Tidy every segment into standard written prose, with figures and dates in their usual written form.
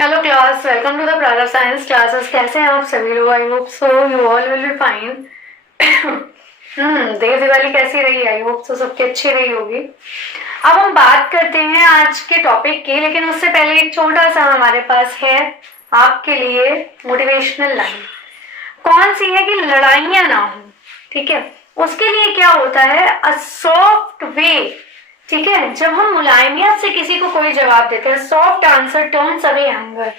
Hello class, welcome to the Prarambh science classes. कैसे हैं आप सभी लोग? I hope so you all will be fine. Dev Diwali कैसी रही? आई होप सो सबकी अच्छी रही होगी। अब हम बात करते हैं आज के टॉपिक की, लेकिन उससे पहले एक छोटा सा हमारे पास है आपके लिए मोटिवेशनल लाइन। कौन सी है कि लड़ाइयां ना हो, ठीक है। उसके लिए क्या होता है, अ सॉफ्ट वे, ठीक है। जब हम मुलायमियत से किसी को कोई जवाब देते हैं, soft answer turns away anger.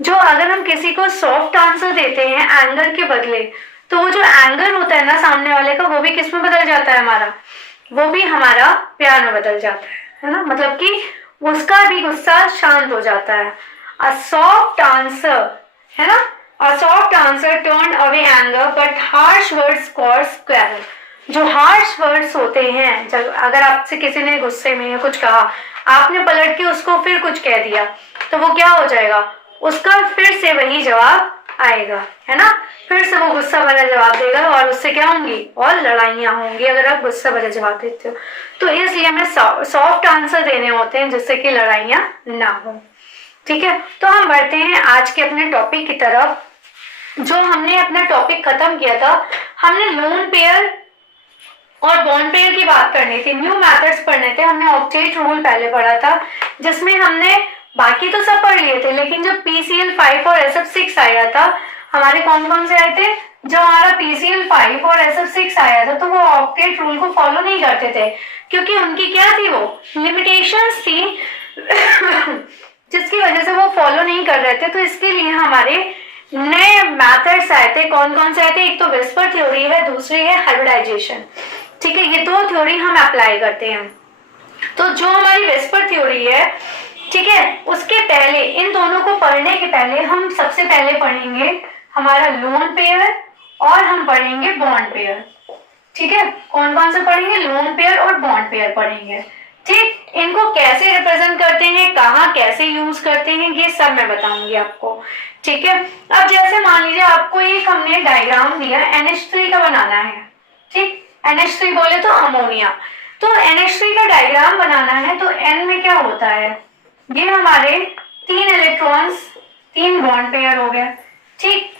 जो अगर हम किसी को सॉफ्ट आंसर देते हैं एंगर के बदले, तो वो जो एंगर होता है ना सामने वाले का, वो भी किस में बदल जाता है हमारा? वो भी हमारा प्यार में बदल जाता है ना। मतलब कि उसका भी गुस्सा शांत हो जाता है। अ सॉफ्ट आंसर, है ना, a soft answer turn away anger but harsh words cause quarrel. जो हार्श वर्ड्स होते हैं, जब अगर आपसे किसी ने गुस्से में कुछ कहा, आपने पलट के उसको फिर कुछ कह दिया, तो वो क्या हो जाएगा, उसका फिर से वही जवाब आएगा, है ना। फिर से वो गुस्सा भरा जवाब देगा और उससे क्या होंगी, और लड़ाइयां होंगी अगर आप गुस्सा भरा जवाब देते हो। तो इसलिए हमें सॉफ्ट आंसर देने होते हैं जिससे कि लड़ाइयां ना हो, ठीक है। तो हम बढ़ते हैं आज के अपने टॉपिक की तरफ। जो हमने अपना टॉपिक खत्म किया था, हमने लोन पेयर और बॉन्ड पेयर की बात करनी थी, न्यू मेथड्स पढ़ने थे। हमने ऑक्टेट रूल पहले पढ़ा था, जिसमें हमने बाकी तो सब पढ़ लिए थे, लेकिन जब PCl5 और SF6 आया था, हमारे कौन कौन से आए थे? जब हमारा PCl5 और SF6 आया था, तो वो ऑक्टेट रूल को फॉलो नहीं करते थे, क्योंकि उनकी क्या थी, वो लिमिटेशंस थी जिसकी वजह से वो फॉलो नहीं कर रहे थे। तो इसके लिए हमारे नए मेथड्स आए थे। कौन कौन से आए थे? एक तो विस्पर थ्योरी है, दूसरी है हाइब्रिडाइजेशन, ठीक है। ये दो थ्योरी हम अप्लाई करते हैं। तो जो हमारी विस्पर थ्योरी है, ठीक है, उसके पहले, इन दोनों को पढ़ने के पहले हम सबसे पहले पढ़ेंगे हमारा लोन पेयर और हम पढ़ेंगे बॉन्ड पेयर, ठीक है। कौन कौन से पढ़ेंगे? लोन पेयर और बॉन्ड पेयर पढ़ेंगे, ठीक। इनको कैसे रिप्रेजेंट करते हैं, कहाँ कैसे यूज करते हैं, ये सब मैं बताऊंगी आपको, ठीक है। अब जैसे मान लीजिए आपको एक हमने डायग्राम दिया, NH3 का बनाना है, ठीक। NH3 बोले तो अमोनिया। तो NH3 का डायग्राम बनाना है, तो N में क्या होता है, ये हमारे 3 इलेक्ट्रॉन्स, 3 बॉन्ड पेयर हो गए, ठीक।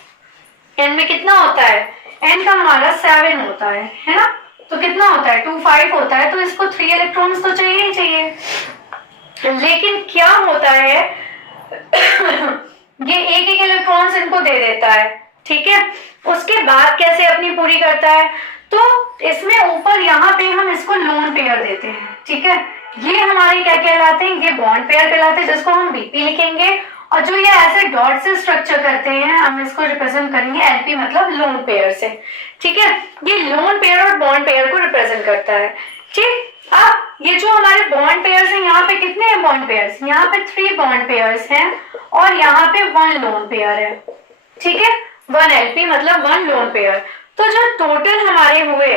N में कितना होता है? N का हमारा 7 होता है ना। तो कितना होता है? 2 5 होता है। तो इसको 3 इलेक्ट्रॉन्स तो चाहिए ही चाहिए। लेकिन क्या होता है ये एक एक इलेक्ट्रॉन्स इनको दे देता है, ठीक है। उसके बाद कैसे अपनी पूरी करता है? तो इसमें ऊपर यहाँ पे हम इसको लोन पेयर देते हैं, ठीक है। ये हमारे क्या कहलाते हैं? ये बॉन्ड पेयर कहलाते हैं, जिसको हम BP लिखेंगे। और जो ये ऐसे डॉट से स्ट्रक्चर करते हैं, हम इसको रिप्रेजेंट करेंगे LP, मतलब लोन पेयर से, ठीक है। ये लोन पेयर और बॉन्ड पेयर को रिप्रेजेंट करता है, ठीक। अब ये जो हमारे बॉन्ड पेयर्स हैं, यहाँ पे कितने हैं बॉन्ड पेयर्स? यहाँ पे 3 बॉन्ड पेयर्स हैं और यहाँ पे 1 लोन पेयर है, ठीक है। 1 LP मतलब 1 लोन पेयर। तो जो टोटल हमारे हुए,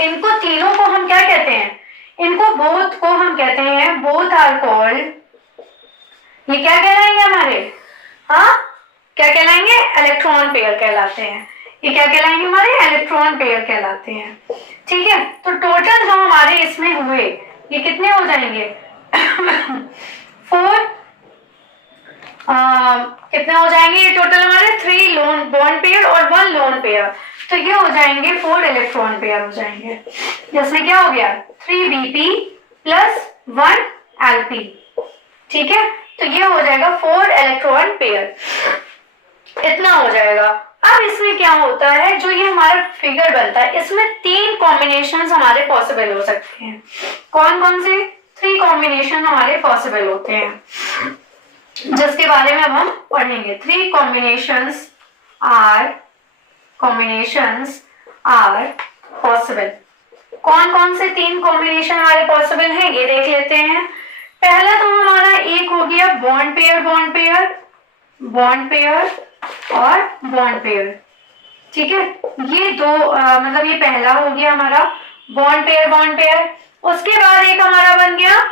इनको तीनों को हम क्या कहते हैं? इनको बोथ को हम कहते हैं, बोथ आर कॉल्ड, ये क्या कहलाएंगे हमारे? हाँ, क्या कहलाएंगे? इलेक्ट्रॉन पेयर कहलाते हैं। ये क्या कहलाएंगे हमारे? इलेक्ट्रॉन पेयर कहलाते हैं, ठीक है। तो टोटल जो हमारे इसमें हुए, ये कितने हो जाएंगे? 4 कितने हो जाएंगे ये टोटल हमारे? 3 लोन बॉन्ड पेयर और 1 लोन पेयर। तो ये हो जाएंगे 4 इलेक्ट्रॉन पेयर हो जाएंगे, जिसमें क्या हो गया? 3 BP प्लस 1 LP, ठीक है। तो ये हो जाएगा 4 इलेक्ट्रॉन पेयर, इतना हो जाएगा। अब इसमें क्या होता है, जो ये हमारा फिगर बनता है, इसमें 3 कॉम्बिनेशंस हमारे पॉसिबल हो सकते हैं। कौन कौन से? 3 कॉम्बिनेशन हमारे पॉसिबल होते हैं, जिसके बारे में अब हम पढ़ेंगे। 3 कॉम्बिनेशंस आर पॉसिबल। कौन कौन से 3 कॉम्बिनेशन हमारे पॉसिबल हैं, ये देख लेते हैं। पहला तो हमारा एक हो गया bond pair bond pair, bond pair और बॉन्ड पेयर, ठीक है। ये दो मतलब ये पहला हो गया हमारा बॉन्ड पेयर बॉन्ड पेयर। उसके बाद एक हमारा बन गया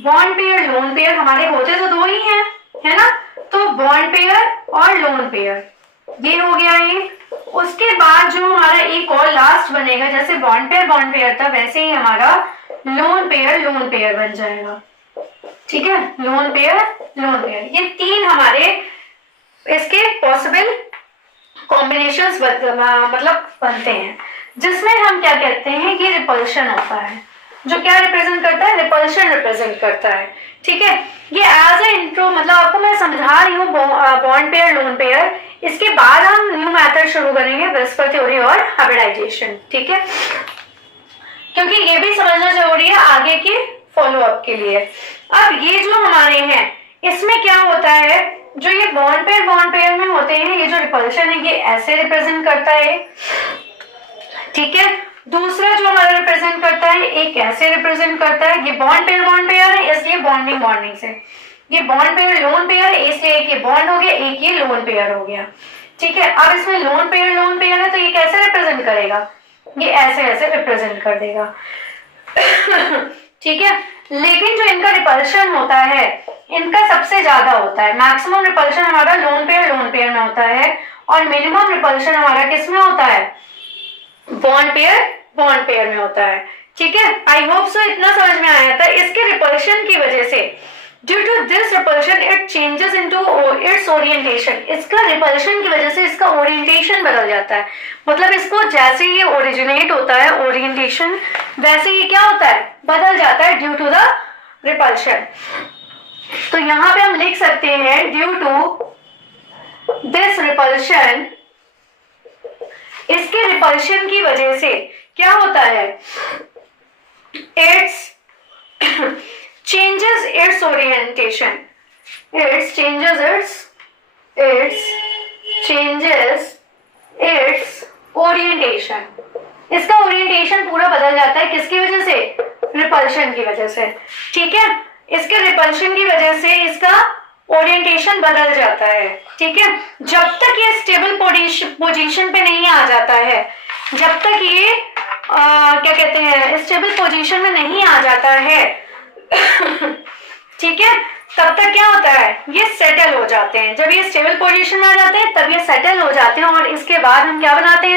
बॉन्ड पेयर लोन पेयर। हमारे होते तो 2 ही हैं, है ना। तो बॉन्ड पेयर और लोन पेयर, ये हो गया एक। उसके बाद जो हमारा एक और लास्ट बनेगा, जैसे बॉन्ड पेयर था, वैसे ही हमारा लोन पेयर बन जाएगा, ठीक है। लोन पेयर, ये 3 हमारे इसके पॉसिबल कॉम्बिनेशंस मतलब बनते हैं, जिसमें हम क्या कहते हैं, ये रिपल्शन होता है, जो क्या रिप्रेजेंट करता है, रिपल्शन रिप्रेजेंट करता है। ठीक है, ये एज ए इंट्रो मतलब आपको मैं समझा रही हूँ बॉन्ड पेयर लोन पेयर। इसके बाद हम न्यू मेथड शुरू करेंगे, विस्पर थ्योरी और हाइब्रिडाइजेशन। ठीक है, क्योंकि ये भी समझना जरूरी है आगे के फॉलो अप के लिए। अब ये जो हमारे हैं इसमें क्या होता है, जो ये बॉन्ड पेयर में होते हैं, ये जो रिपल्शन है ये ऐसे रिप्रेजेंट करता है। ठीक है, दूसरा जो हमारा रिप्रेजेंट करता है एक ऐसे रिप्रेजेंट करता है। ये बॉन्ड पेयर है इसलिए बॉन्डिंग से। ये बॉन्ड पेयर लोन पेयर है इसलिए एक ये बॉन्ड हो गया, एक ये लोन पेयर हो गया। ठीक है, अब इसमें लोन पेयर है तो ये कैसे रिप्रेजेंट करेगा, ये ऐसे रिप्रेजेंट कर देगा। ठीक है, लेकिन जो इनका रिपल्शन होता है इनका सबसे ज्यादा होता है। मैक्सिमम रिपल्शन हमारा लोन पेयर में होता है और मिनिमम रिपल्शन हमारा किस में होता है, बॉन्ड पेयर में होता है। ठीक है, आई होप सो इतना समझ में आया था। इसके रिपल्शन की वजह से, due to this repulsion it changes into its orientation. इसका रिपल्शन की वजह से इसका ओरिएंटेशन बदल जाता है, मतलब इसको जैसे ये ओरिजिनेट होता है ओरिएंटेशन, वैसे ये क्या होता है, बदल जाता है ड्यू टू द रिपल्शन। तो यहां पे हम लिख सकते हैं ड्यू टू दिस रिपल्शन, इसके रिपल्शन की वजह से क्या होता है, it's changes its orientation, it changes its orientation। इसका ओरिएंटेशन पूरा बदल जाता है, किसकी वजह से, रिपल्शन की वजह से। ठीक है, इसके रिपल्शन की वजह से इसका ओरिएंटेशन बदल जाता है। ठीक है, जब तक ये स्टेबल पोजीशन पे नहीं आ जाता है, जब तक ये क्या कहते हैं, स्टेबल पोजीशन में नहीं आ जाता है ठीक है, तब तक क्या होता है, ये सेटल हो जाते हैं। जब ये स्टेबल पोजीशन में आ जाते हैं तब ये सेटल हो जाते हैं और इसके बाद हम क्या बनाते हैं,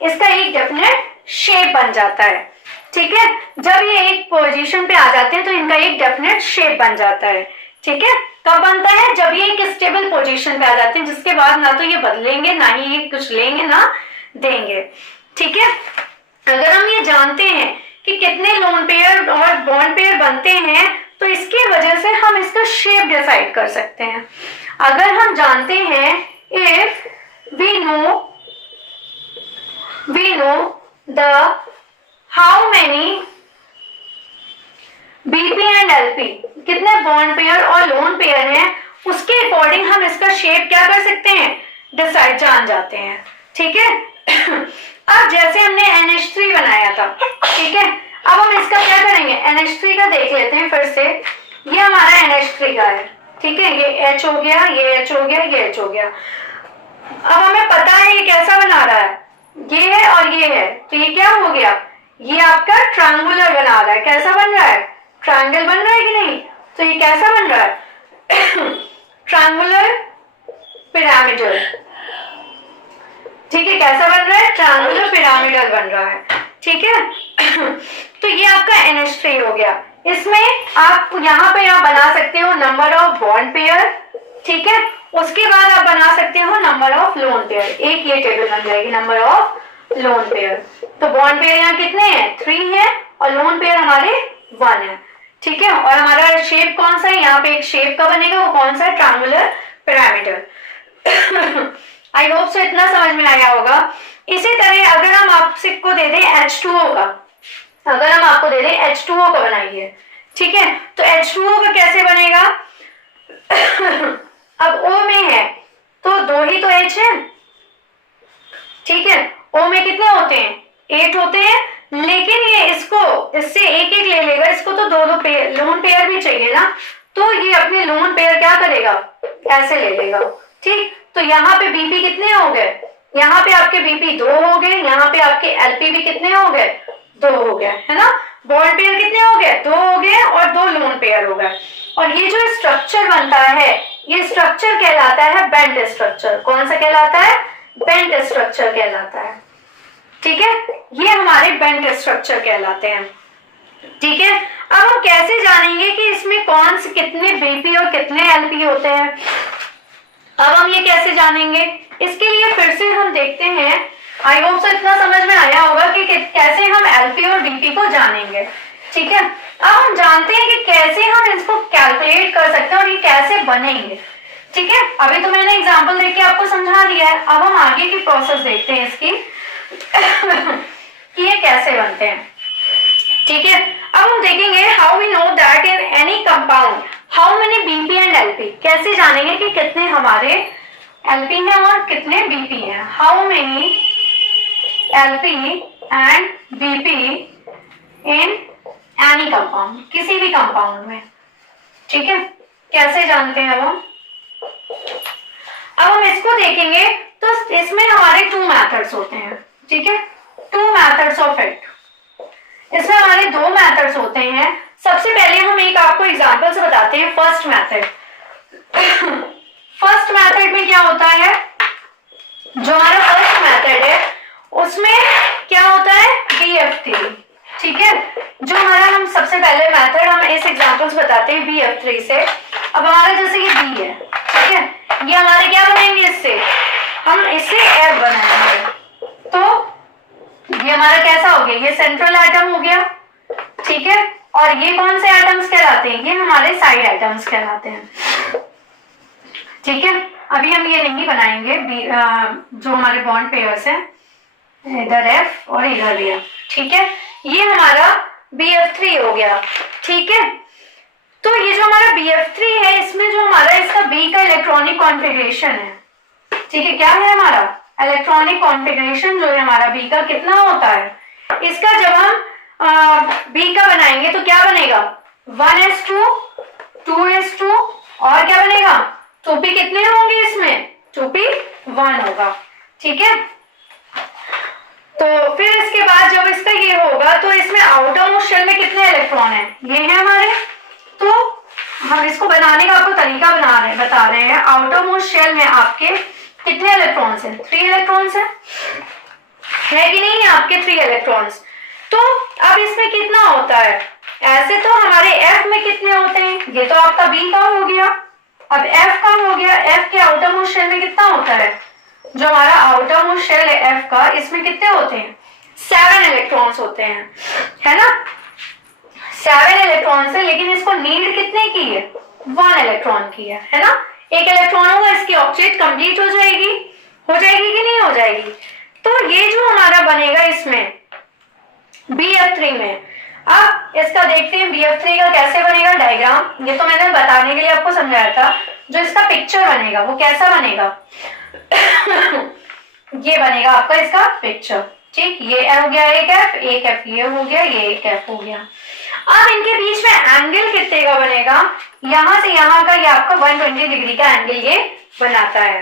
इसका एक डेफिनेट शेप बन जाता है। ठीक है, जब ये एक पोजीशन पे आ जाते हैं तो इनका एक डेफिनेट शेप बन जाता है। ठीक है, कब बनता है, जब ये एक स्टेबल पोजीशन पे आ जाते हैं, जिसके बाद ना तो ये बदलेंगे, ना ही ये कुछ लेंगे ना देंगे। ठीक है, अगर हम ये जानते हैं कि कितने लोन पेयर और बॉन्ड पेयर बनते हैं तो इसकी वजह से हम इसका शेप डिसाइड कर सकते हैं। अगर हम जानते हैं, if we know the how many BP and LP, कितने बॉन्ड पेयर और लोन पेयर हैं, उसके अकॉर्डिंग हम इसका शेप क्या कर सकते हैं, डिसाइड जान जाते हैं। ठीक है, अब जैसे हमने NH3 बनाया था, ठीक है, अब हम इसका क्या करेंगे, NH3 का देख लेते हैं फिर से। ये हमारा NH3 का है। ठीक है, ये H हो गया, ये H हो गया, ये H हो गया। अब हमें पता है ये कैसा बना रहा है, ये है और ये है, तो ये क्या हो गया, ये आपका ट्रायंगुलर बना रहा है। कैसा बन रहा है, ट्रायंगल बन रहा है कि नहीं, तो ये कैसा बन रहा है ट्रायंगुलर पिरामिडल। ठीक है, कैसा बन रहा है, ट्रायंगुलर पिरामिडल बन रहा है। ठीक है, तो ये आपका NH3 हो गया। इसमें आप यहाँ पे आप बना सकते हो नंबर ऑफ बॉन्ड पेयर। ठीक है, उसके बाद आप बना सकते हो नंबर ऑफ लोन पेयर। एक ये टेबल बन जाएगी, नंबर ऑफ लोन पेयर। तो बॉन्ड पेयर यहाँ कितने हैं, 3 है, और लोन पेयर हमारे 1 है। ठीक है, और हमारा शेप कौन सा है, यहाँ पे एक शेप का बनेगा, वो कौन सा है, ट्रायंगुलर पिरामिडल। आई होप सो इतना समझ में आया होगा। इसी तरह अगर हम आपको दे दें H2O का, अगर हम आपको दे दें H2O का बनाइए, ठीक है, तो H2O का कैसे बनेगा अब O में है तो 2 ही तो H है। ठीक है, O में कितने होते हैं, 8 होते हैं, लेकिन ये इससे एक एक ले लेगा, इसको तो 2 लोन पेयर भी चाहिए ना, तो ये अपने लोन पेयर क्या करेगा, ऐसे ले लेगा। ठीक, तो यहाँ पे बीपी कितने हो गए, यहाँ पे आपके बीपी 2 हो गए, यहाँ पे आपके एलपी भी कितने हो गए, 2 हो गए, है ना। बॉन्ड पेयर कितने हो गए, 2 हो गए, और 2 लोन पेयर हो गए। और ये जो स्ट्रक्चर बनता है, ये स्ट्रक्चर कहलाता है बेंट स्ट्रक्चर। कौन सा कहलाता है, बेंट स्ट्रक्चर कहलाता है। ठीक है, ये हमारे बेंट स्ट्रक्चर कहलाते हैं। ठीक है, अब हम कैसे जानेंगे कि इसमें कौन से कितने बीपी और कितने एलपी होते हैं? अब हम ये कैसे जानेंगे? इसके लिए फिर से हम देखते हैं, आई होप से इतना समझ में आया होगा कि कैसे हम एलपी और बीपी को जानेंगे। ठीक है, अब हम जानते हैं कि कैसे हम इसको कैलकुलेट कर सकते हैं और ये कैसे बनेंगे। ठीक है, अभी तो मैंने एग्जांपल देके आपको समझा दिया है, अब हम आगे की प्रोसेस देखते हैं इसकी कि ये कैसे बनते हैं। ठीक है, अब हम देखेंगे how we know that in any compound how many BP and LP. कैसे जानेंगे कि कितने हमारे एलपी हैं और कितने बीपी हैं? How many LP and BP in any compound, किसी भी कंपाउंड में। ठीक है, कैसे जानते हैं अब हम इसको देखेंगे तो इसमें हमारे 2 मेथड्स होते हैं। ठीक है, 2 मेथड्स ऑफ इट। इसमें हमारे 2 मेथड्स होते हैं। सबसे पहले हम एक आपको एग्जांपल से बताते हैं फर्स्ट मेथड। फर्स्ट मेथड में क्या होता है, जो हमारा फर्स्ट मेथड है उसमें क्या होता है, BF3। ठीक है, जो हमारा हम सबसे पहले मेथड हम इस एग्जांपल से बताते हैं BF3 से। अब हमारा जैसे ये B है, ठीक है, ये हमारे क्या बनेंगे, इससे हम इससे F बनाएंगे। तो ये हमारा कैसा हो गया, ये सेंट्रल एटम हो गया। ठीक है, और ये कौन से एटम्स कहलाते हैं, ये हमारे साइड एटम्स कहलाते हैं। ठीक है, अभी हम ये नहीं बनाएंगे जो हमारे बॉन्ड पेयर्स हैं, इधर F और इधर भी F। ठीक है, ये हमारा BF3 हो गया। ठीक है, तो ये जो हमारा BF3 है इसमें जो हमारा इसका B का इलेक्ट्रॉनिक कॉन्फ़िगरेशन है, ठीक है, क्या है हमारा इलेक्ट्रॉनिक कॉन्फ़िगरेशन जो है हमारा B का कितना होता है, इसका जब हम B का बनाएंगे तो क्या बनेगा 1s2 2s2 और क्या बनेगा 2p कितने होंगे इसमें 2p 1 होगा। ठीक है, तो फिर इसके बाद जब इसका ये होगा तो इसमें आउटर मोस्ट शेल में कितने इलेक्ट्रॉन है, ये है हमारे। तो हम इसको बनाने का आपको तरीका बता रहे हैं। आउटर मोस्ट शेल में आपके कितने इलेक्ट्रॉन्स हैं, 3 इलेक्ट्रॉन्स है कि नहीं है आपके 3 इलेक्ट्रॉन्स। तो अब इसमें कितना होता है, ऐसे तो हमारे F में कितने होते हैं, ये तो आपका B का हो गया, अब F का हो गया। F के आउटर मोस्ट शेल में कितना होता है, जो हमारा आउटर मोस्ट शेल है F का, इसमें कितने होते हैं 7 इलेक्ट्रॉन्स होते हैं, है ना, 7 इलेक्ट्रॉन्स है। लेकिन इसको नीड कितने की है 1 इलेक्ट्रॉन की है ना। 1 इलेक्ट्रॉन होगा, इसकी ऑब्जेक्ट कंप्लीट हो जाएगी कि नहीं हो जाएगी। तो ये जो हमारा बनेगा इसमें BF3 में, अब इसका देखते हैं BF3 का कैसे बनेगा डायग्राम। ये तो मैंने बताने के लिए आपको समझाया था। जो इसका पिक्चर बनेगा वो कैसा बनेगा ये बनेगा आपका इसका पिक्चर। ठीक, ये हो गया एक F ये हो गया, ये एक F हो गया। अब इनके बीच में एंगल कितने का बनेगा, यहां से यहां का ये आपका 120 डिग्री का एंगल ये बनाता है।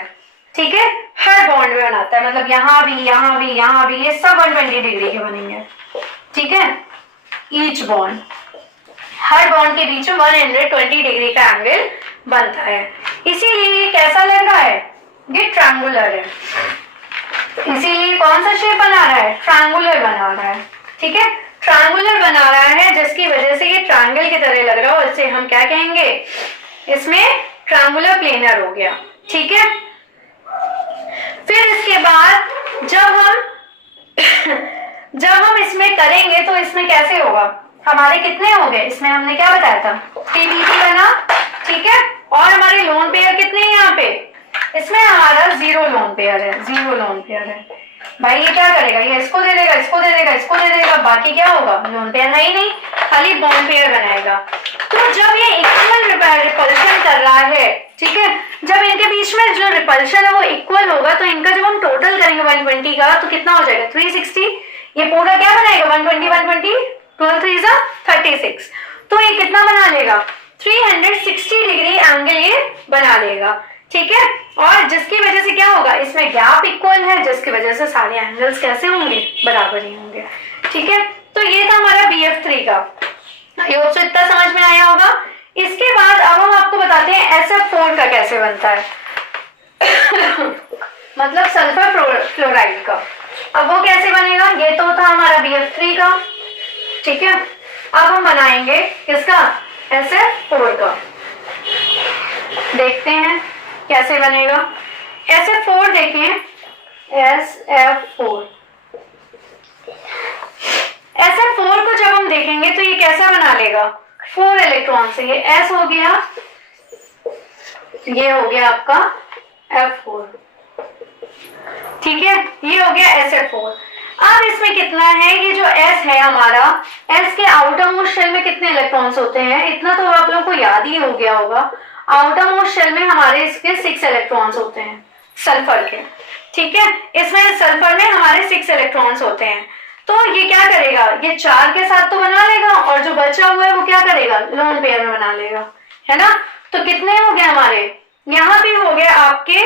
ठीक है, हर बॉन्ड में बनाता है, मतलब यहाँ भी ये सब 120 डिग्री के बनेंगे। ठीक है, ईच बॉन्ड, हर बॉन्ड के बीच में 120 डिग्री का एंगल बनता है। इसीलिए ये कैसा लग रहा है, ये ट्रायंगुलर है, इसीलिए कौन सा शेप बना रहा है, ट्रायंगुलर बना रहा है। ठीक है, ट्रायंगुलर बना रहा है जिसकी वजह से ये ट्रायंगल की तरह लग रहा है, और इसे हम क्या कहेंगे, इसमें ट्रायंगुलर प्लेनर हो गया। ठीक है, फिर इसके बाद जब हम इसमें करेंगे तो इसमें कैसे होगा, हमारे कितने हो गए, इसमें हमने क्या बताया था PBT बना। ठीक है, और हमारे लोन पेयर कितने हैं यहाँ पे, इसमें हमारा 0 लोन पेयर है। भाई ये क्या करेगा, ये इसको दे देगा, इसको दे देगा, इसको दे देगा, बाकी क्या होगा, लोन पेयर है ही नहीं, खाली बॉन्ड पेयर बनाएगा। तो जब ये इक्वल रिपल्शन कर रहा है, ठीक है, जब इनके बीच में जो रिपल्शन है वो इक्वल होगा, तो इनका जब हम टोटल करेंगे 120 का तो कितना हो जाएगा 360। ये पूरा क्या बनाएगा 120 12 3 36, तो ये कितना बना लेगा 360 डिग्री एंगल ये बना लेगा। ठीक है, और जिसकी वजह से क्या होगा, इसमें गैप इक्वल है, जिसकी वजह से सारे एंगल्स कैसे होंगे, बराबर ही होंगे। ठीक है, तो ये था हमारा BF3 का। आई होप सो इतना समझ में आया होगा। इसके बाद अब हम आपको बताते हैं SF4 का कैसे बनता है मतलब सल्फर फ्लोराइड का। अब वो कैसे बनेगा, ये तो था हमारा BF3 का। ठीक है, अब हम बनाएंगे किसका, SF4 का। देखते हैं कैसे बनेगा। SF4 देखें, SF4 को जब हम देखेंगे तो ये कैसा बना लेगा, 4 इलेक्ट्रॉन से। ये S हो गया, ये हो गया आपका F4, ठीक है, ये हो गया SF4। अब इसमें कितना है, ये जो S है हमारा, S के आउटर मोस्ट शेल में कितने इलेक्ट्रॉन्स होते हैं, इतना तो आप लोगों को याद ही हो गया होगा। आउटर मोस्ट शेल में हमारे इसके 6 इलेक्ट्रॉन्स होते हैं सल्फर के, ठीक है, इसमें सल्फर में हमारे 6 इलेक्ट्रॉन्स होते हैं। तो ये क्या करेगा, ये 4 के साथ तो बना लेगा, और जो बचा हुआ है वो क्या करेगा, लोन पेयर में बना लेगा, है ना। तो कितने हो गए हमारे, यहाँ पे हो गए आपके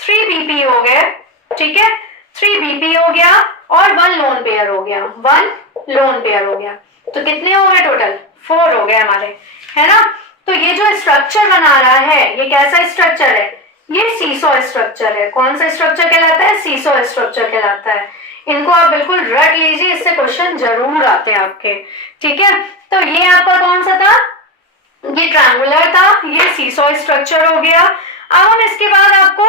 3BP हो गए, ठीक है, 3BP हो गया और 1 लोन पेयर हो गया, 1 लोन पेयर हो गया। तो कितने हो गए टोटल, 4 हो गए हमारे, है ना। तो ये जो स्ट्रक्चर बना रहा है, ये कैसा स्ट्रक्चर है, ये सीसॉ स्ट्रक्चर है। कौन सा स्ट्रक्चर कहलाता है, सीसॉ स्ट्रक्चर कहलाता है। इनको आप बिल्कुल रट लीजिए, इससे क्वेश्चन जरूर आते हैं आपके, ठीक है। तो ये आपका कौन सा था, ये ट्रायंगुलर था, ये सीसॉ स्ट्रक्चर हो गया। अब हम इसके बाद आपको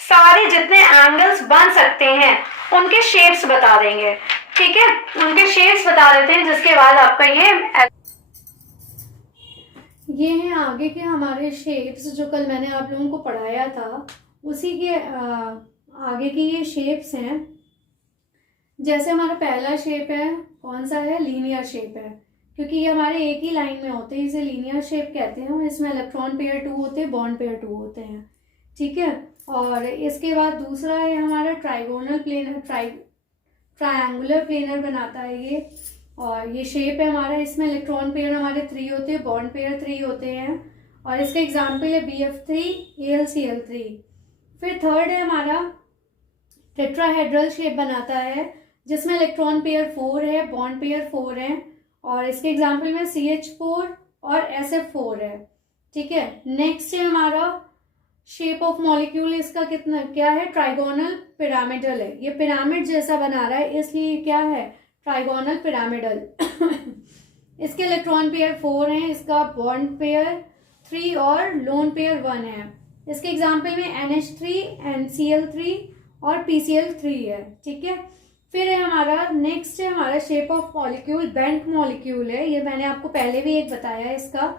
सारे जितने एंगल्स बन सकते हैं उनके शेप्स बता देंगे, ठीक है, उनके शेप्स बता देते हैं, जिसके बाद आपका ये हैं आगे के हमारे शेप्स जो कल मैंने आप लोगों को पढ़ाया था, उसी के आगे की ये शेप्स हैं। जैसे हमारा पहला शेप है, कौन सा है, लीनियर शेप है, क्योंकि ये हमारे एक ही लाइन में होते हैं, इसे लीनियर शेप कहते हैं। इसमें इलेक्ट्रॉन पेयर 2 होते हैं, बॉन्ड पेयर 2 होते हैं, ठीक है। और इसके बाद दूसरा है हमारा ट्राइगोनल प्लेनर, ट्रायंगुलर प्लेनर बनाता है ये, और ये शेप है हमारा, इसमें इलेक्ट्रॉन पेयर हमारे 3 होते हैं, बॉन्ड पेयर 3 होते हैं, और इसका एग्जाम्पल है BF3 AlCl3। फिर थर्ड है हमारा टेट्राहेड्रल शेप बनाता है, जिसमें इलेक्ट्रॉन पेयर 4 है, बॉन्ड पेयर 4 है, और इसके एग्जाम्पल में CH4 और SF4 है, ठीक है। नेक्स्ट है हमारा शेप ऑफ मॉलिक्यूल, इसका कितना क्या है, ट्राइगोनल पिरामिडल है। ये पिरामिड जैसा बना रहा है, इसलिए क्या है, ट्राइगोनल पिरामिडल। इसके इलेक्ट्रॉन पेयर 4 हैं, इसका बॉन्ड पेयर 3 और लोन पेयर 1 है। इसके एग्जाम्पल में NH3 NCl3 और PCl3 है, ठीक है। फिर है हमारा नेक्स्ट है हमारा shape of molecule, bent molecule है, ये मैंने आपको पहले भी एक बताया है इसका।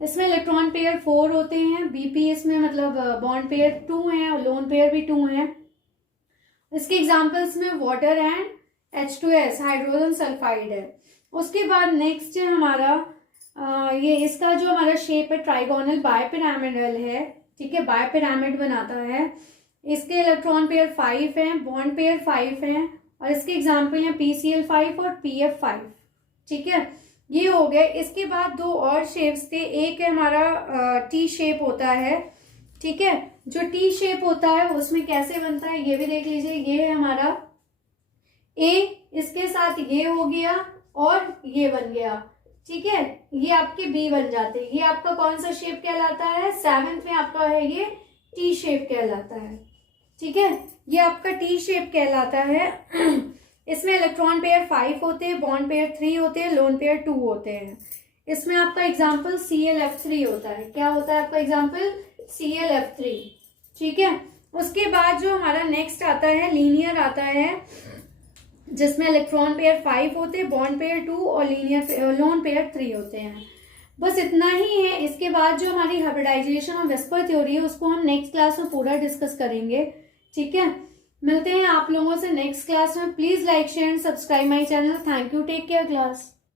इसमें इलेक्ट्रॉन पेयर 4 होते हैं, BP इसमें मतलब बॉन्ड पेयर 2 हैं और लोन पेयर भी 2 हैं। इसके एग्जाम्पल्स में water and H2S hydrogen sulphide है। उसके बाद नेक्स्ट है हमारा ये इसका जो हमारा शेप है ट्राइगोनल बायपिरामिडल है, ठीक है, बायपिरामिड बनाता है। इसके इलेक्ट्रॉन पेयर 5 हैं, बॉन्ड पेयर 5 हैं, और इसके एग्जाम्पल हैं PCl5 और PF5, ठीक है, ये हो गए। इसके बाद 2 और शेप्स थे, एक है हमारा T शेप होता है, ठीक है। जो T शेप होता है उसमें कैसे बनता है ये भी देख लीजिए। ये है हमारा A, इसके साथ ये हो गया और ये बन गया, ठीक है, ये आपके B बन जाते हैं। ये आपका कौन सा शेप कहलाता है, 7th में आपका है ये T शेप कहलाता है, ठीक है, ये आपका T शेप कहलाता है। इसमें इलेक्ट्रॉन पेयर 5 होते हैं, बॉन्ड पेयर 3 होते हैं, लोन पेयर 2 होते हैं। इसमें आपका एग्जाम्पल ClF3 होता है। क्या होता है आपका एग्जाम्पल, ClF3, ठीक है। उसके बाद जो हमारा नेक्स्ट आता है लीनियर आता है, जिसमें इलेक्ट्रॉन पेयर 5 होते हैं, बॉन्ड पेयर 2 और लोन पेयर 3 होते हैं। बस इतना ही है। इसके बाद जो हमारी हाइब्रिडाइजेशन और वेस्पर थ्योरी है उसको हम नेक्स्ट क्लास में पूरा डिस्कस करेंगे, ठीक है। मिलते हैं आप लोगों से नेक्स्ट क्लास में। Please like share and subscribe my channel. Thank you, take care class.